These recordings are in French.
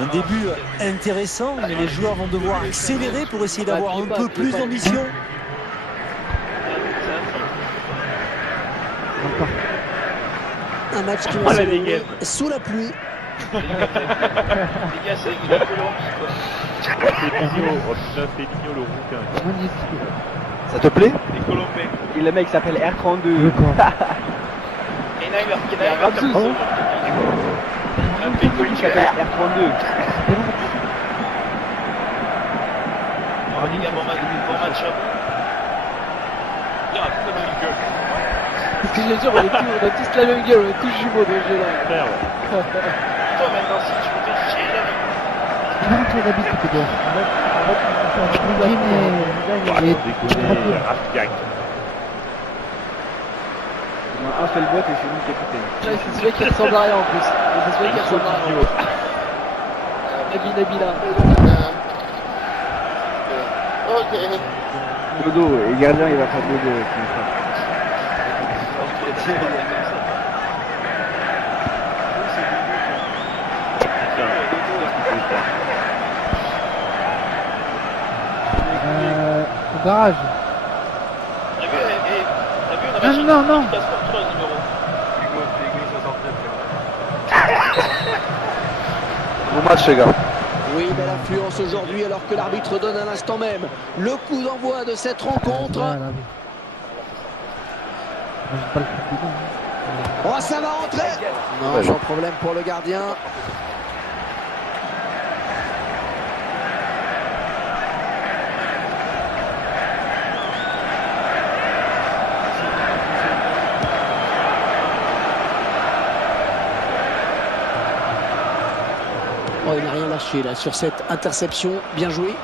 Un début intéressant, mais les joueurs vont devoir accélérer pour essayer d'avoir un peu plus d'ambition. Un match qui va se dérouler sous la pluie. Les gars, c'est la Colombie, quoi. Oh putain, c'est mignon le rouquin. Ça te plaît? Les Colombiens. Et le mec s'appelle R32. Et Naïver, qui est comme ça. Un pécoli qui s'appelle R32. Les gars, bon match à vous. Parce que j'ai sûr, on a tous la même gueule, on est tous jumeaux dans le jeu là. Frère, Toi, maintenant, si tu me fais chier, jamais. On a un seul bot et c'est lui qui est capitaine. Ouais, c'est celui qui ressemble à rien en plus. C'est celui qui ressemble à rien. Nabila. Ok. Dodo, et le gardien il va faire Dodo. Au garage. T'as vu, on a Non, non, non. passe pour toi, le numéro. Bon match les gars. Oui, belle influence aujourd'hui alors que l'arbitre donne à l'instant même le coup d'envoi de cette rencontre. Voilà. Oh, ça va rentrer. Non, sans problème pour le gardien. Oh, il n'a rien lâché là sur cette interception. Bien joué.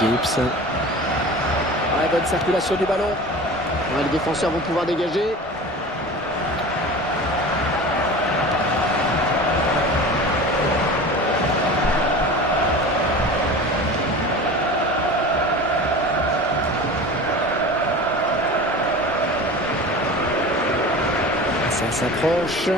Gibbs. Ouais, bonne circulation du ballon. Ouais, les défenseurs vont pouvoir dégager. Ça s'approche.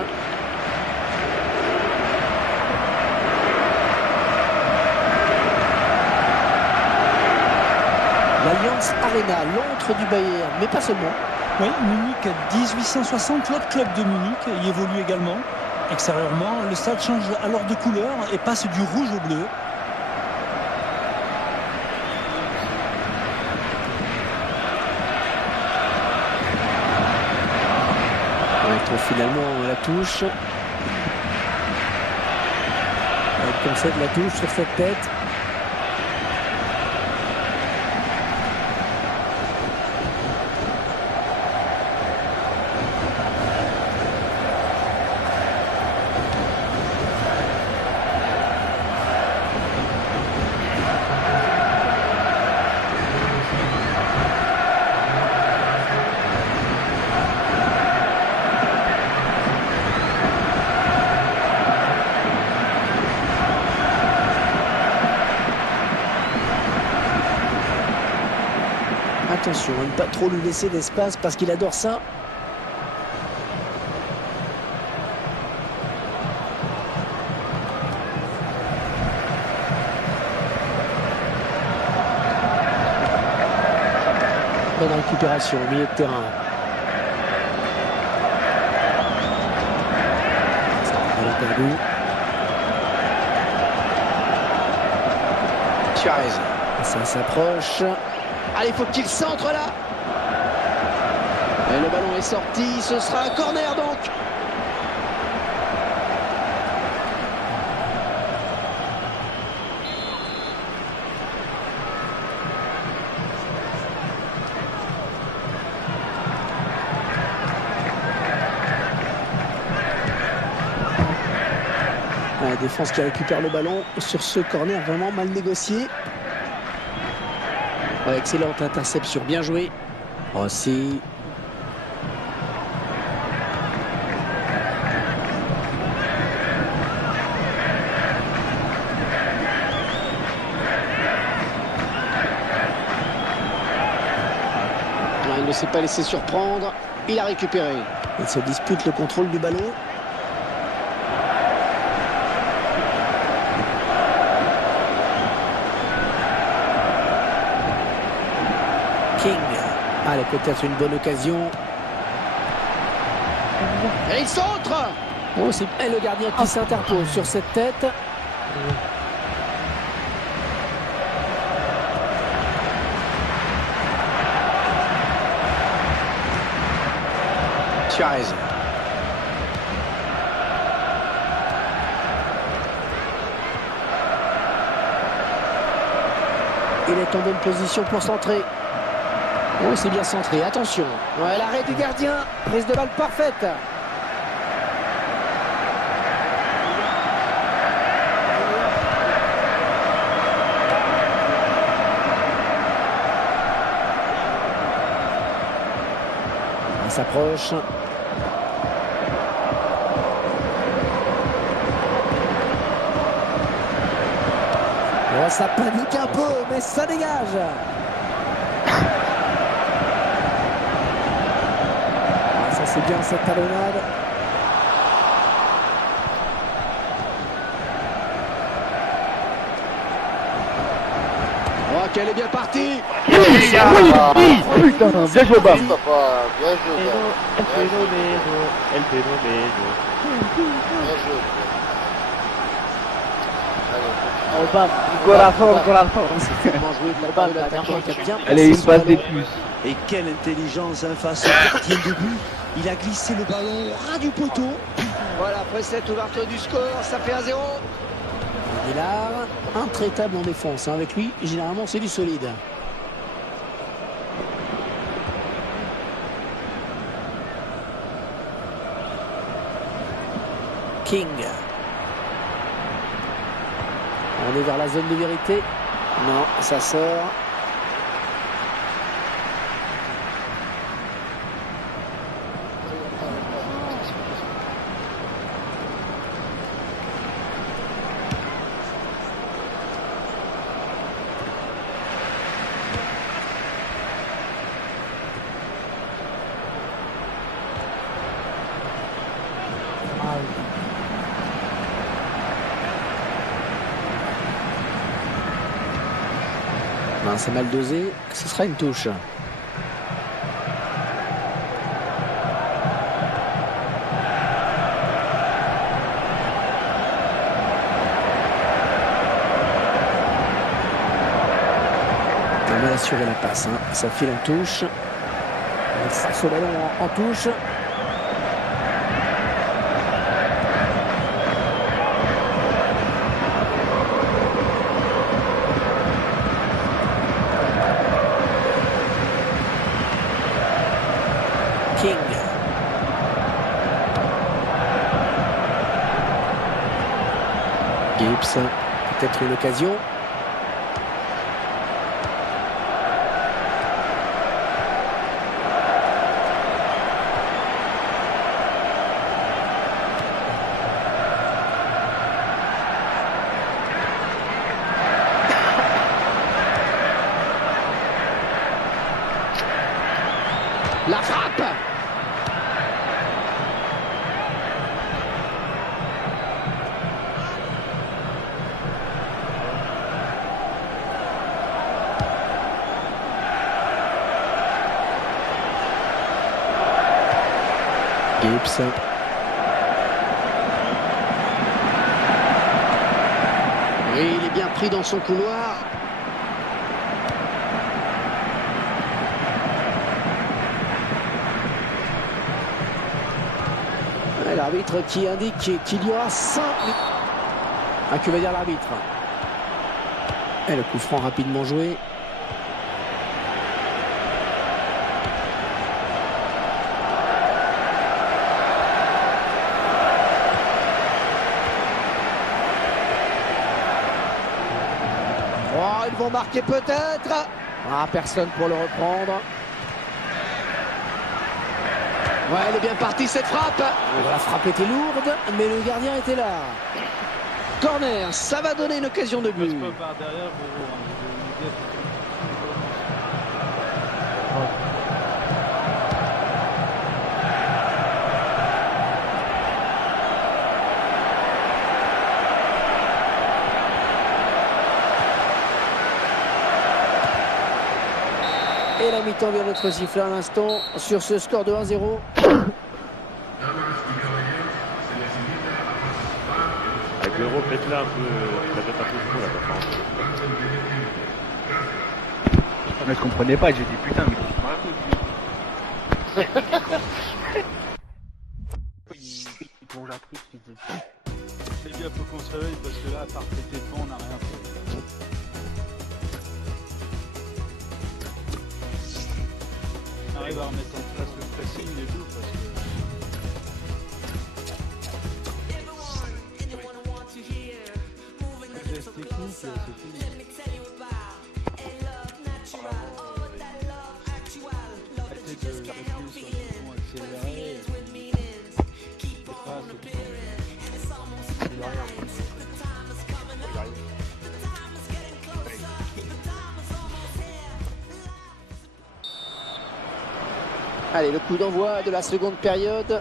L'Allianz Arena, l'antre du Bayern, mais pas seulement. Oui, Munich 1860, l'autre club de Munich y évolue également. Extérieurement, le stade change alors de couleur et passe du rouge au bleu. On retrouve finalement la touche. Comme ça de la touche sur cette tête. Attention à ne pas trop lui laisser d'espace parce qu'il adore ça. Bonne récupération au milieu de terrain. Elle a perdu. Suarez. Ça s'approche. Allez, faut qu'il centre là. Et le ballon est sorti, ce sera un corner donc. La défense qui récupère le ballon sur ce corner vraiment mal négocié. Ouais, excellente interception, bien joué. Rossi. Il ne s'est pas laissé surprendre. Il a récupéré. Il se dispute le contrôle du ballon. King. Allez, peut-être une bonne occasion. Et il centre. Oh, et le gardien qui s'interpose sur cette tête. Chiesa. Il est en bonne position pour centrer. Oh, c'est bien centré, attention. Ouais, l'arrêt du gardien, prise de balle parfaite. Il s'approche. Oh, ça panique un peu, mais ça dégage. Ah, ça c'est bien cette talonnade. Oh, qu'elle est bien partie. Putain, bien joué, Bam. Bien joué, El Bam. fenomeno, el fenomeno. Bien joué. Oh, Bam. Corazon. C'est vraiment joué de la part de l'attaquant qui a bien Allez, placé une son passe des ballon. plus. Et quelle intelligence face au gardien de but. Il a glissé le ballon au ras du poteau. Voilà, après cette ouverture du score, ça fait 1-0. Aguilar, intraitable en défense. Hein. Avec lui, généralement, c'est du solide. King. On est vers la zone de vérité. Non, ça sort. Non, c'est mal dosé. Ce sera une touche. On va assurer la passe. Hein. Ça file en touche. Il force le ballon en touche. King. Gibbs, peut-être une occasion. La frappe. Gibbs. Oui, il est bien pris dans son couloir. L'arbitre qui indique qu'il y aura 5 minutes. Ah, que va dire l'arbitre? Et le coup franc rapidement joué. Oh, ils vont marquer peut-être. Ah, personne pour le reprendre. Ouais, elle est bien partie cette frappe. La frappe était lourde, mais le gardien était là. Corner, ça va donner une occasion de but. Et la mi-temps vient d'être sifflée à l'instant sur ce score de 1-0. Avec l'euro, peut-être là un peu. Ça peut être un peu trop là. Mais je comprenais pas, j'ai dit putain, mais qu'est-ce qu'il me raconte lui. Il plonge un truc, il dit. Les gars, faut qu'on se réveille parce que là, à part péter devant, on n'a rien fait. On arrive à remettre en place le pressing et tout parce que. Le geste technique, c'est fini. Arrêtez de appuyer sur le bouton accéléré. C'est pas ce Allez, le coup d'envoi de la seconde période.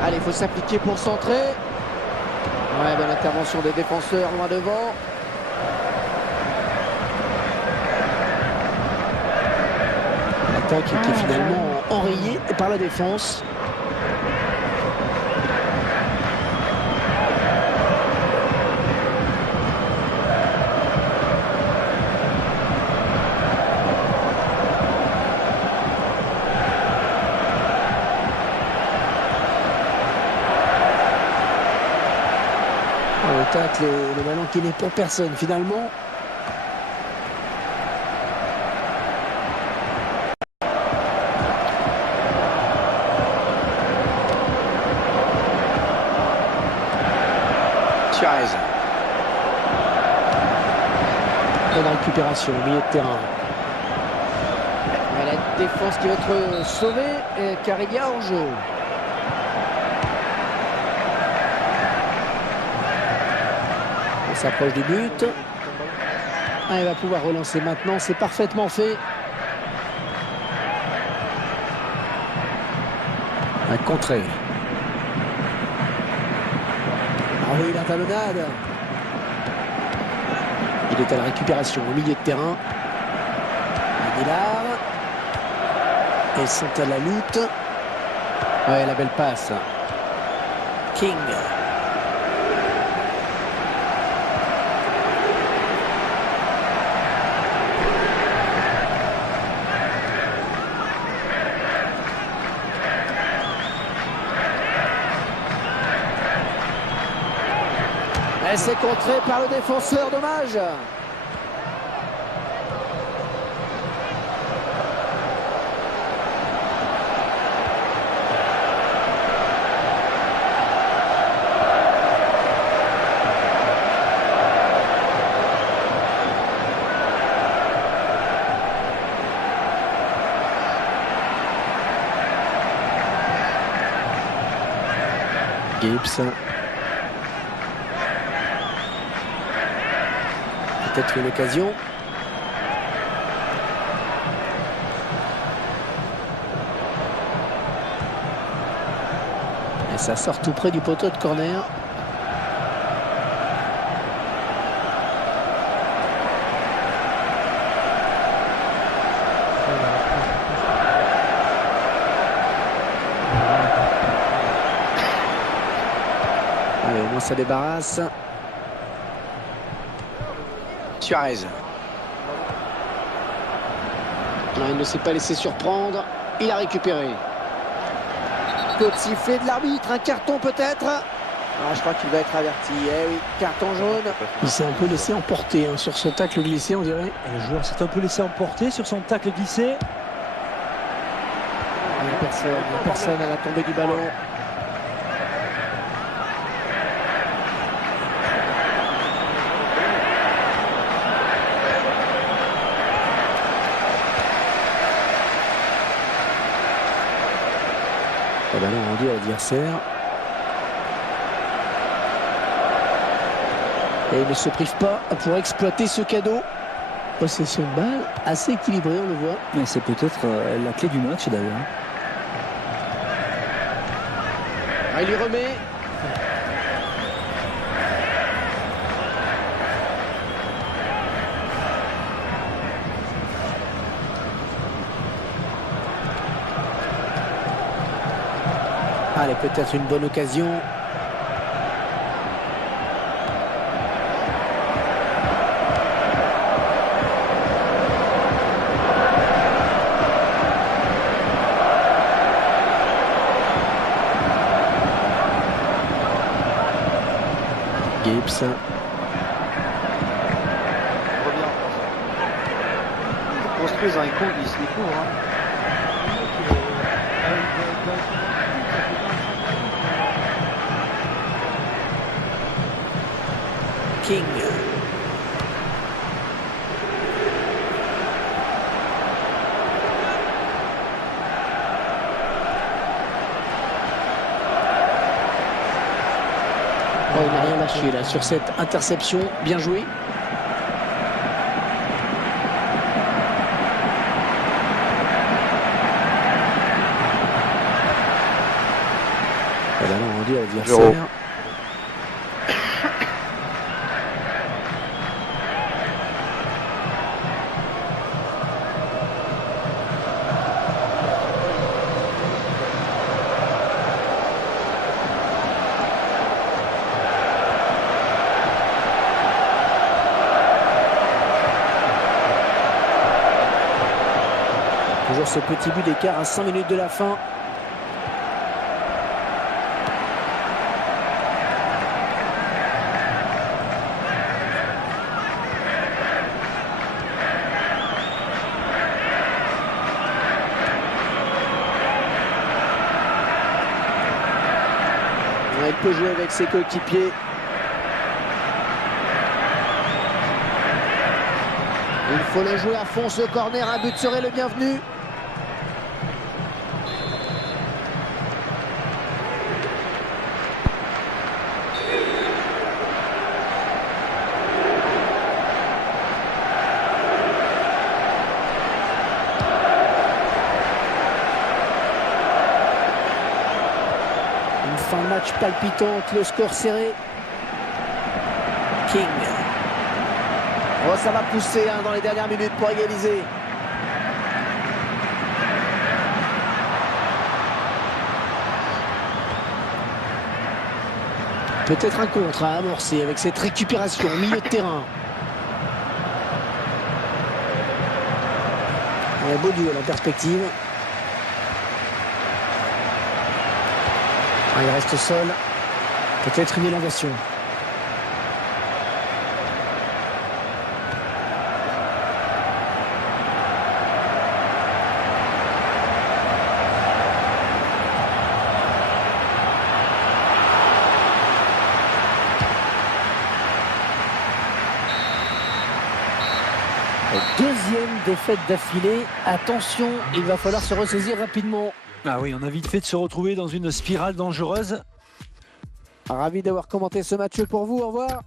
Allez, il faut s'appliquer pour centrer. Ouais, belle intervention des défenseurs loin devant. L'attaque qui est finalement enrayée par la défense. Le tacle et le ballon qui n'est pour personne finalement. Suarez. Bonne récupération au milieu de terrain. Et la défense qui va être sauvée car il y a hors-jeu. On s'approche du but. Ah, il va pouvoir relancer maintenant, c'est parfaitement fait. Un contré. Ah oui, la talonnade. Il est à la récupération au milieu de terrain. Aguilar. Et sont à la lutte. Ouais, la belle passe. King. Et c'est contré par le défenseur, dommage. Gibbs. Peut-être une occasion. Et ça sort tout près du poteau de corner. Allez, au moins ça débarrasse. Suarez. Non, il ne s'est pas laissé surprendre. Il a récupéré. Coup de sifflet de l'arbitre. Un carton peut-être. Ah, je crois qu'il va être averti. Eh oui, carton jaune. Il s'est un peu laissé emporter sur ce tacle glissé, on dirait. Et le joueur s'est un peu laissé emporter sur son tacle glissé. Il n'y a personne à la tombée du ballon. Le ballon rendu à l'adversaire. Et il ne se prive pas pour exploiter ce cadeau. Possession de balle assez équilibrée, on le voit. Mais c'est peut-être la clé du match d'ailleurs. Ah, il lui remet. Allez, peut-être une bonne occasion. Gibbs. Revient. Ils construisent, hein, ils se découvrent. Hein. King. Oh, il n'a rien lâché là sur cette interception. Bien joué. Le ballon rendu à l'adversaire. Toujours ce petit but d'écart à 5 minutes de la fin. Il peut jouer avec ses coéquipiers. Il faut le jouer à fond ce corner, un but serait le bienvenu. Une fin de match palpitante, le score serré. King. Oh, ça va pousser hein, dans les dernières minutes pour égaliser. Peut-être un contre à amorcer avec cette récupération au milieu de terrain. Un beau duel en perspective. Ah, il reste au sol. Peut-être une élongation. Deuxième défaite d'affilée. Attention, il va falloir se ressaisir rapidement. Ah oui, on a vite fait de se retrouver dans une spirale dangereuse. Ravi d'avoir commenté ce match pour vous. Au revoir.